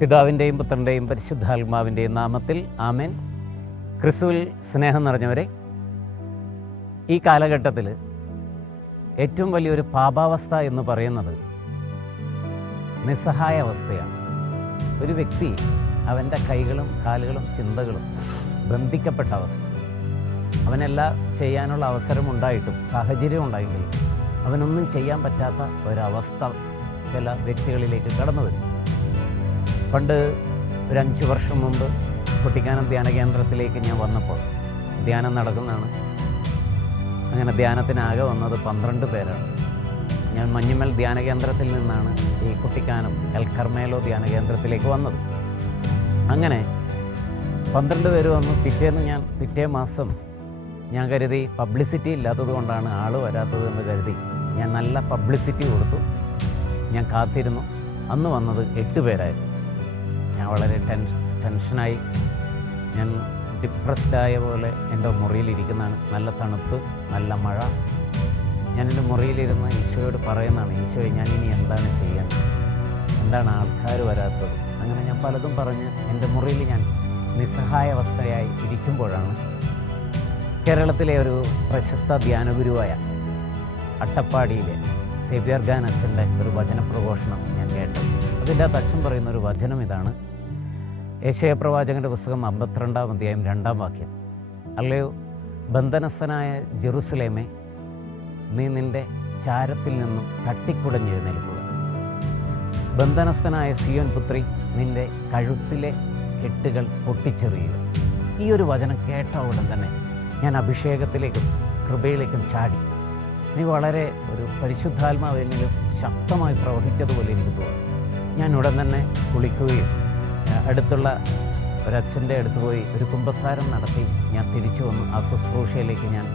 പിതാവിന്റെയും പുത്രന്റെയും പരിശുദ്ധാത്മാവിന്റെയും നാമത്തിൽ ആമേൻ. ക്രിസ്തുവിൽ സ്നേഹം നിറഞ്ഞവരെ ഈ കാലഘട്ടത്തിൽ ഏറ്റവും വലിയൊരു പാപാവസ്ഥ എന്ന് പറയുന്നത് നിസ്സഹായ അവസ്ഥയാണ്. ഒരു വ്യക്തി അവന്റെ കൈകളും കാലുകളും ചിന്തകളും ബന്ധിക്കപ്പെട്ട അവസ്ഥ. അവനെല്ലാം ചെയ്യാനുള്ള അവസരമുണ്ടായിട്ടും സാഹചര്യം ഉണ്ടായെങ്കിലും അവനൊന്നും ചെയ്യാൻ പറ്റാത്ത ഒരവസ്ഥ ചില വ്യക്തികളിലേക്ക് കടന്നു വരും പണ്ട് ഒരു അഞ്ച് വർഷം മുമ്പ് കുട്ടിക്കാനം ധ്യാന കേന്ദ്രത്തിലേക്ക് ഞാൻ വന്നപ്പോൾ ധ്യാനം നടക്കുന്നതാണ്. അങ്ങനെ ധ്യാനത്തിനാകെ വന്നത് പന്ത്രണ്ട് പേരാണ്. ഞാൻ മഞ്ഞുമൽ ധ്യാന കേന്ദ്രത്തിൽ നിന്നാണ് ഈ കുട്ടിക്കാനം എൽക്കർമേലോ ധ്യാന കേന്ദ്രത്തിലേക്ക് വന്നത്. അങ്ങനെ പന്ത്രണ്ട് പേര് വന്നു. പിറ്റേന്ന് ഞാൻ പിറ്റേ മാസം ഞാൻ കരുതി പബ്ലിസിറ്റി ഇല്ലാത്തത് കൊണ്ടാണ് ആൾ വരാത്തത് എന്ന് കരുതി ഞാൻ നല്ല പബ്ലിസിറ്റി കൊടുത്തു. ഞാൻ കാത്തിരുന്നു. അന്ന് വന്നത് എട്ട് പേരായിരുന്നു. ഞാൻ വളരെ ടെൻഷ ടെൻഷനായി ഞാൻ ഡിപ്രസ്ഡ് ആയ പോലെ എന്റെ മുറിയിലിരിക്കുന്നതാണ്. നല്ല തണുപ്പ് നല്ല മഴ. ഞാൻ എന്റെ മുറിയിലിരുന്ന് ഈശോയോട് പറയുന്നതാണ് ഈശോയെ ഞാൻ ഇനി എന്താണ് ചെയ്യേണ്ടത് എന്താണ് ആൾക്കാർ വരാത്തത്? അങ്ങനെ ഞാൻ പലതും പറഞ്ഞ് എന്റെ മുറിയിൽ ഞാൻ നിസ്സഹായ അവസ്ഥയായി ഇരിക്കുമ്പോഴാണ് കേരളത്തിലെ ഒരു പ്രശസ്ത ധ്യാനഗുരുവായ അട്ടപ്പാടിയിലെ സേവ്യർ ഗാൻ അച്ഛന്റെ ഒരു വചന പ്രഘോഷണം ഞാൻ കേട്ടു. അതിന്റെ അകത്ത് അച്ഛൻ പറയുന്ന ഒരു വചനം ഇതാണ്. യേശയപ്രവാചകന്റെ പുസ്തകം അമ്പത്തിരണ്ടാം അധ്യായം രണ്ടാം വാക്യം. അല്ലയോ ബന്ധനസ്ഥനായ ജെറുസലേമേ നീ നിന്റെ ചാരത്തിൽ നിന്നും തട്ടിക്കുടഞ്ഞെഴുന്നേൽക്കുക ബന്ധനസ്ഥനായ സിയോൻ പുത്രി നിന്റെ കഴുത്തിലെ കെട്ടുകൾ പൊട്ടിച്ചെറിയുക. ഈ ഒരു വചനം കേട്ട ഉടൻ തന്നെ ഞാൻ അഭിഷേകത്തിലേക്കും കൃപയിലേക്കും ചാടി. നീ വളരെ ഒരു പരിശുദ്ധാത്മാവ് ശക്തമായി പ്രവഹിച്ചതുപോലെ എനിക്ക് തോന്നി ഞാൻ ഉടൻ തന്നെ കുളിക്കുകയും അടുത്തുള്ള ഒരച്ഛന്റെ അടുത്ത് പോയി ഒരു കുമ്പസാരം നടത്തി ഞാൻ തിരിച്ചു വന്നു. ആ ശുശ്രൂഷയിലേക്ക് ഞാൻ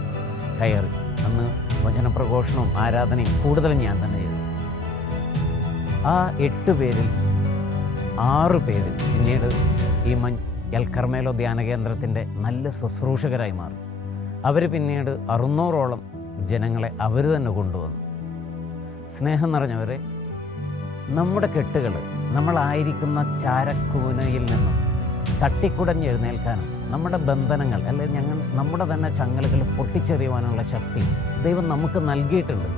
കയറി. അന്ന് വചനപ്രഘോഷണവും ആരാധനയും കൂടുതലും ഞാൻ തന്നെ ചെയ്തു. ആ എട്ട് പേരിൽ ആറ് പേരിൽ പിന്നീട് ഈ മൻ എൽ കർമേലോ ധ്യാന കേന്ദ്രത്തിന്റെ നല്ല ശുശ്രൂഷകരായി മാറി. അവർ പിന്നീട് അറുന്നൂറോളം ജനങ്ങളെ അവർ തന്നെ കൊണ്ടുവന്നു. സ്നേഹം നിറഞ്ഞവരെ നമ്മുടെ കെട്ടുകൾ നമ്മളായിരിക്കുന്ന ചാരക്കൂനയിൽ നിന്നും തട്ടിക്കുടഞ്ഞ് എഴുന്നേൽക്കാനും നമ്മുടെ ബന്ധനങ്ങൾ അല്ലെങ്കിൽ ഞങ്ങൾ നമ്മുടെ തന്നെ ചങ്ങലകൾ പൊട്ടിച്ചെറിയുവാനുള്ള ശക്തി ദൈവം നമുക്ക് നൽകിയിട്ടുണ്ട്.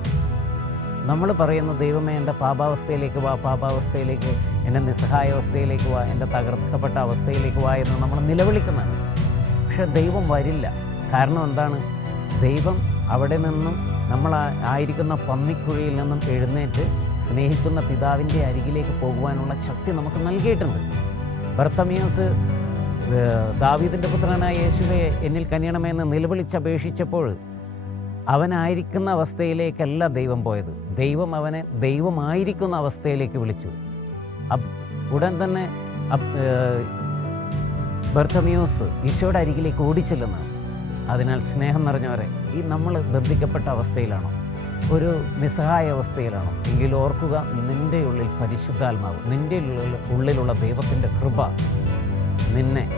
നമ്മൾ പറയുന്ന ദൈവമേ എന്റെ പാപാവസ്ഥയിലേക്ക് വാ പാപാവസ്ഥയിലേക്ക് എന്റെ നിസ്സഹായാവസ്ഥയിലേക്ക് വാ എന്റെ തകർക്കപ്പെട്ട അവസ്ഥയിലേക്ക് വാ എന്ന് നമ്മൾ നിലവിളിക്കുന്നതാണ്. പക്ഷേ ദൈവം വരില്ല. കാരണം എന്താണ്? ദൈവം അവിടെ നിന്നും നമ്മൾ ആയിരിക്കുന്ന പന്നിക്കുഴിയിൽ നിന്നും എഴുന്നേറ്റ് സ്നേഹിക്കുന്ന പിതാവിന്റെ അരികിലേക്ക് പോകുവാനുള്ള ശക്തി നമുക്ക് നൽകിയിട്ടുണ്ട്. ബർത്തമിയോസ് ദാവീദിന്റെ പുത്രനായ യേശുവെ എന്നിൽ കനിയണമെന്ന് നിലവിളിച്ചപേക്ഷിച്ചപ്പോൾ അവനായിരിക്കുന്ന അവസ്ഥയിലേക്കല്ല ദൈവം പോയത്. ദൈവം അവനെ ദൈവമായിരിക്കുന്ന അവസ്ഥയിലേക്ക് വിളിച്ചു. ഉടൻ തന്നെ ബർത്തമിയോസ് ഈശോയുടെ അരികിലേക്ക് ഓടിച്ചെല്ലുന്നതാണ് അതിനാൽ സ്നേഹം നിറഞ്ഞവരെ ഈ നമ്മൾ ബന്ധിക്കപ്പെട്ട അവസ്ഥയിലാണോ? ഒരു നിസ്സഹായ അവസ്ഥയിലാണോ? എങ്കിൽ ഓർക്കുക നിന്റെ ഉള്ളിൽ പരിശുദ്ധാത്മാവ് നിന്റെ ഉള്ളിലുള്ള ദൈവത്തിന്റെ കൃപ നിന്നെ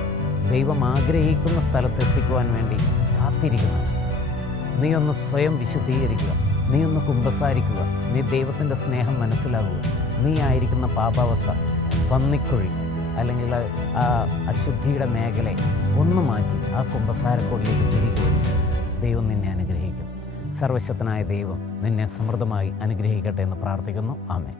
ദൈവം ആഗ്രഹിക്കുന്ന സ്ഥലത്തെത്തിക്കുവാൻ വേണ്ടി കാത്തിരിക്കുന്നു. നീ ഒന്ന് സ്വയം വിശുദ്ധീകരിക്കുക നീ ഒന്ന് കുമ്പസാരിക്കുക നീ ദൈവത്തിന്റെ സ്നേഹം മനസ്സിലാകുക നീ ആയിരിക്കുന്ന പാപാവസ്ഥ പന്നിക്കുഴി അല്ലെങ്കിൽ ആ അശുദ്ധിയുടെ മേഖലയെ ഒന്ന് മാറ്റി ആ കുംഭസാരക്കോടിലേക്ക് തിരികെ ദൈവം നിന്നെ അനുഗ്രഹിക്കും. സർവശക്തനായ ദൈവം നിന്നെ സമൃദ്ധമായി അനുഗ്രഹിക്കട്ടെ എന്ന് പ്രാർത്ഥിക്കുന്നു. ആമേ